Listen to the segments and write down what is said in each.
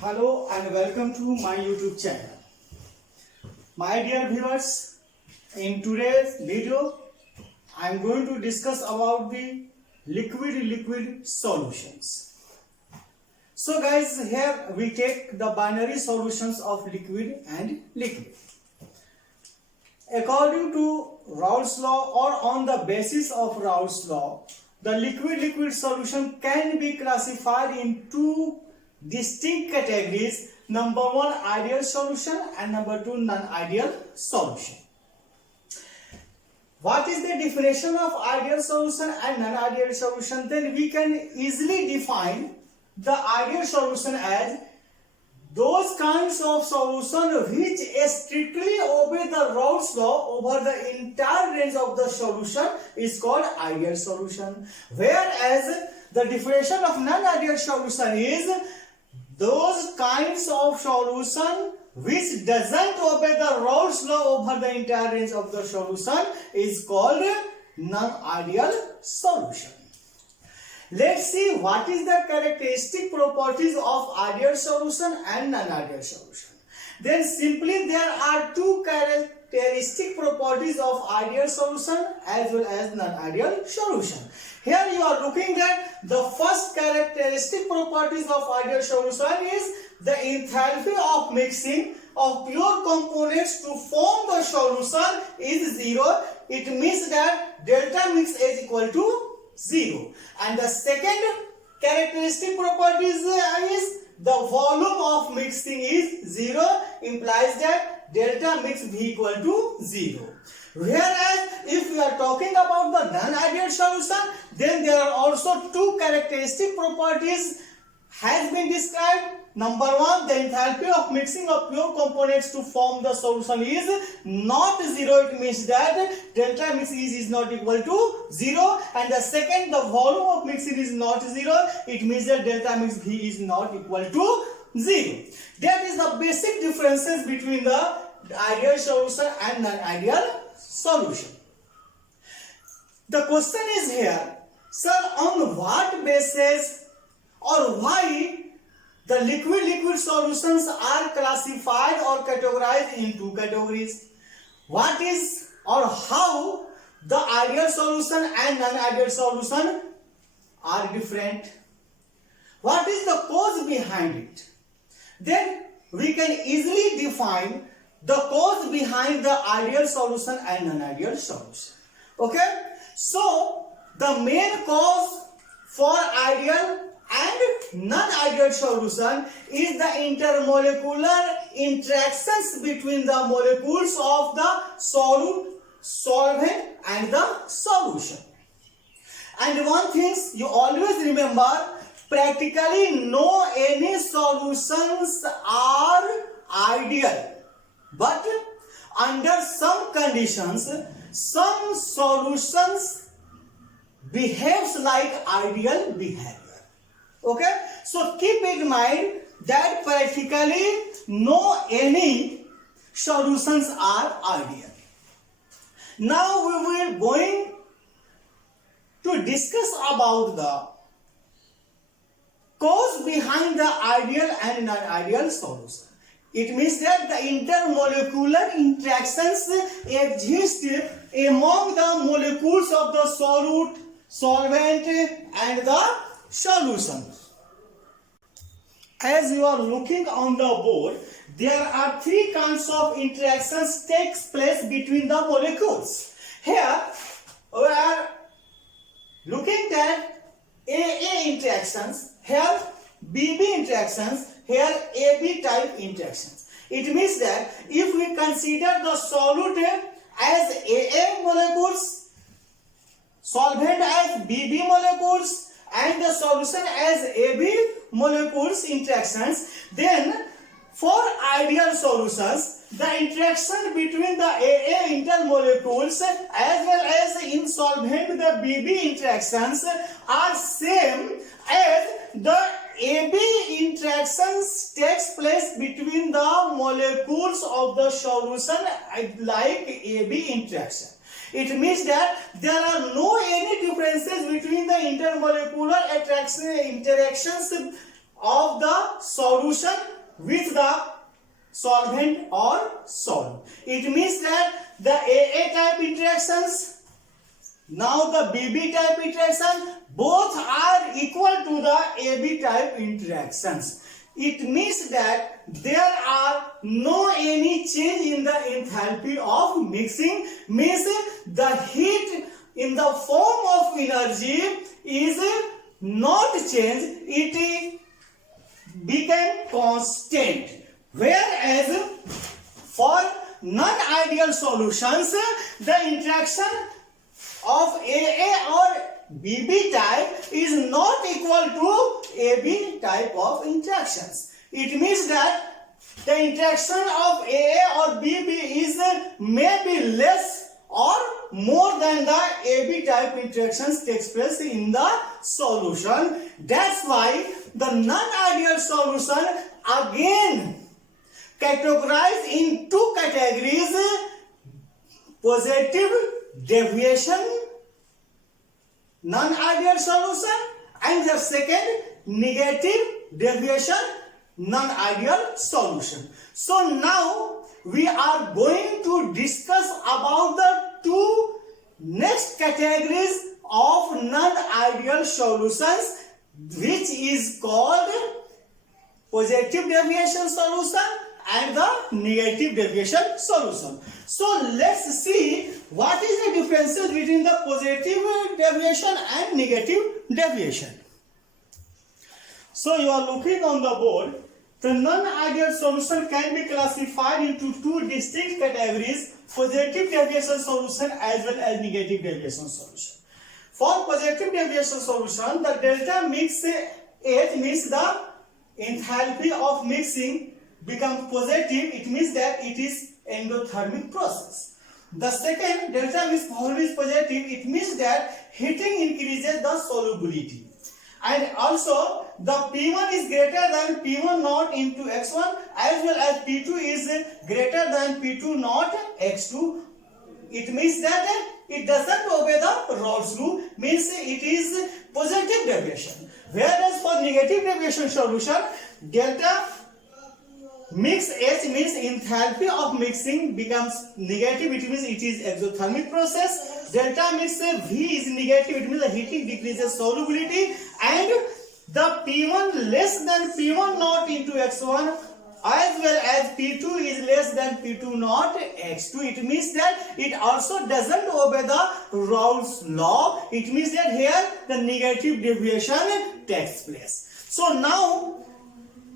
Hello and welcome to my YouTube channel. My dear viewers, in today's video, I am going to discuss about the liquid solutions. So guys, here we take the binary solutions of liquid and liquid. According to Raoult's law or on the basis of Raoult's law, the liquid solution can be classified in two distinct categories. Number one, ideal solution, and number two, non-ideal solution. What is the definition of ideal solution and non-ideal solution? Then we can easily define the ideal solution as those kinds of solution which strictly obey the Raoult's law over the entire range of the solution is called ideal solution. Whereas the definition of non-ideal solution is those kinds of solution which doesn't obey the Raoult's law over the entire range of the solution is called non-ideal solution. Let's see what is the characteristic properties of ideal solution and non-ideal solution. Then simply there are two characteristic properties of ideal solution as well as non-ideal solution. Here you are looking at the first characteristic properties of ideal solution is the enthalpy of mixing of pure components to form the solution is 0. It means that delta mix is equal to 0. And the second characteristic property is the volume of mixing is 0, implies that delta mix V equal to 0. Whereas if we are talking about the non-ideal solution, then there are also two characteristic properties has been described. Number one, the enthalpy of mixing of pure components to form the solution is not 0. It means that delta mix is not equal to 0. And the second, the volume of mixing is not 0. It means that delta mix V is not equal to 0. That is the basic differences between the ideal solution and non-ideal solution. The question is here, sir, on what basis or why the liquid solutions are classified or categorized in two categories? What is or how the ideal solution and non-ideal solution are different? What is the cause behind it? Then we can easily define the cause behind the ideal solution and non-ideal solution. Okay? So the main cause for ideal and non-ideal solution is the intermolecular interactions between the molecules of the solvent and the solution. And one thing you always remember, practically no any solutions are ideal, but under some conditions some solutions behaves like ideal behavior. Okay, so keep in mind that practically no any solutions are ideal. Now we will going to discuss about the cause behind the ideal and non-ideal solution. It means that the intermolecular interactions exist among the molecules of the solvent and the solution. As you are looking on the board, there are three kinds of interactions takes place between the molecules. Here we are looking at AA interactions, here BB interactions, here AB type interactions. It means that if we consider the solute as AA molecules, solvent as BB molecules, and the solution as AB molecules interactions, then for ideal solutions, the interaction between the AA intermolecules as well as in solvent the BB interactions are same as the AB interactions takes place between the molecules of the solution like AB interaction. It means that there are no any differences between the intermolecular interactions of the solution with the solvent or solve. It means that the AA type interactions, now the BB type interaction, both are equal to the AB type interactions. It means that there are no any change in the enthalpy of mixing, means the heat in the form of energy is not changed, it became constant. Whereas for non-ideal solutions, the interaction of AA or BB type is not equal to AB type of interactions. It means that the interaction of AA or BB is maybe less or more than the AB type interactions takes place in the solution. That's why the non-ideal solution again categorized in two categories: positive deviation non-ideal solution and the second negative deviation non-ideal solution. So now we are going to discuss about the two next categories of non-ideal solutions, which is called positive deviation solution and the negative deviation solution. So let's see what is the difference between the positive deviation and negative deviation. So you are looking on the board. The non-ideal solution can be classified into two distinct categories: positive deviation solution as well as negative deviation solution. For positive deviation solution, the delta mix H means the enthalpy of mixing becomes positive. It means that it is endothermic process. The second delta mix always positive. It means that heating increases the solubility. And also the P1 is greater than P1 naught into X1 as well as P2 is greater than P2 naught X2. It means that it doesn't obey the Raoult's rule, means it is positive deviation. Whereas for negative deviation solution, delta mix H means enthalpy of mixing becomes negative, it means it is exothermic process. Delta mix V is negative, it means the heating decreases solubility, and the P1 less than P1 naught into X1 as well as P2 is less than P2 naught X2. It means that it also doesn't obey the Raoult's law. It means that here the negative deviation takes place. So now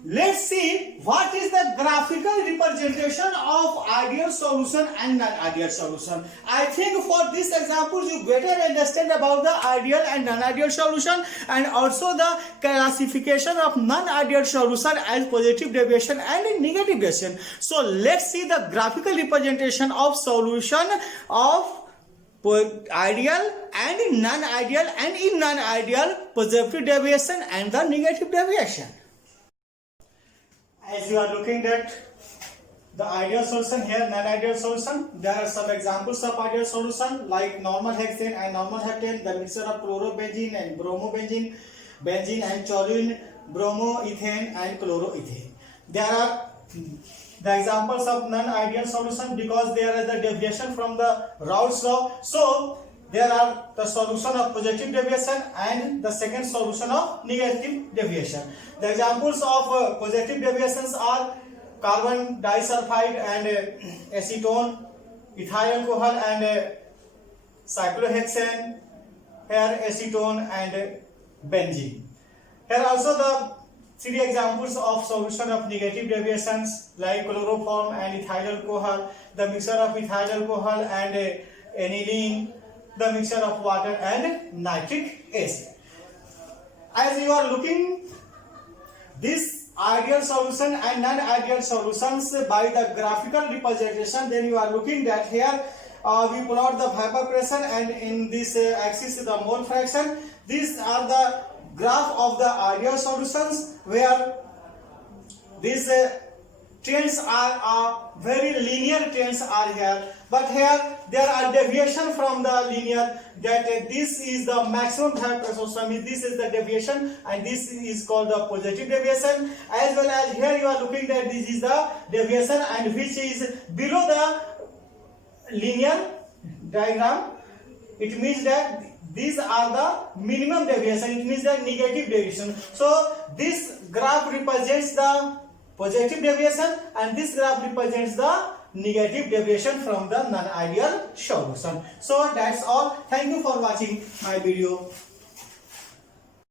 let's see what is the graphical representation of ideal solution and non-ideal solution. I think for this example you better understand about the ideal and non-ideal solution, and also the classification of non-ideal solution as positive deviation and negative deviation. So let's see the graphical representation of solution of ideal and non-ideal, and in non-ideal positive deviation and the negative deviation. As you are looking at the ideal solution here, non-ideal solution, there are some examples of ideal solution like normal hexane and normal heptane, the mixture of chlorobenzene and bromobenzene, benzene and toluene, bromoethane and chloroethane. There are the examples of non-ideal solution because there is the deviation from the Raoult's law. So there are the solution of positive deviation and the second solution of negative deviation. The examples of positive deviations are carbon disulfide and acetone, ethyl alcohol and cyclohexane, here acetone and benzene. Here also the three examples of solution of negative deviations like chloroform and ethyl alcohol, the mixture of ethyl alcohol and aniline, the mixture of water and nitric acid. As you are looking this ideal solution and non-ideal solutions by the graphical representation, then you are looking that here we plot the vapor pressure and in this axis the mole fraction. These are the graph of the ideal solutions where this trends are very linear trends are here, but here there are deviation from the linear, that this is the maximum Bragg isosome, this is the deviation, and this is called the positive deviation. As well as here you are looking that this is the deviation and which is below the linear diagram. It means that these are the minimum deviation, it means the negative deviation. So this graph represents the positive deviation and this graph represents the negative deviation from the non-ideal solution. So that's all. Thank you for watching my video.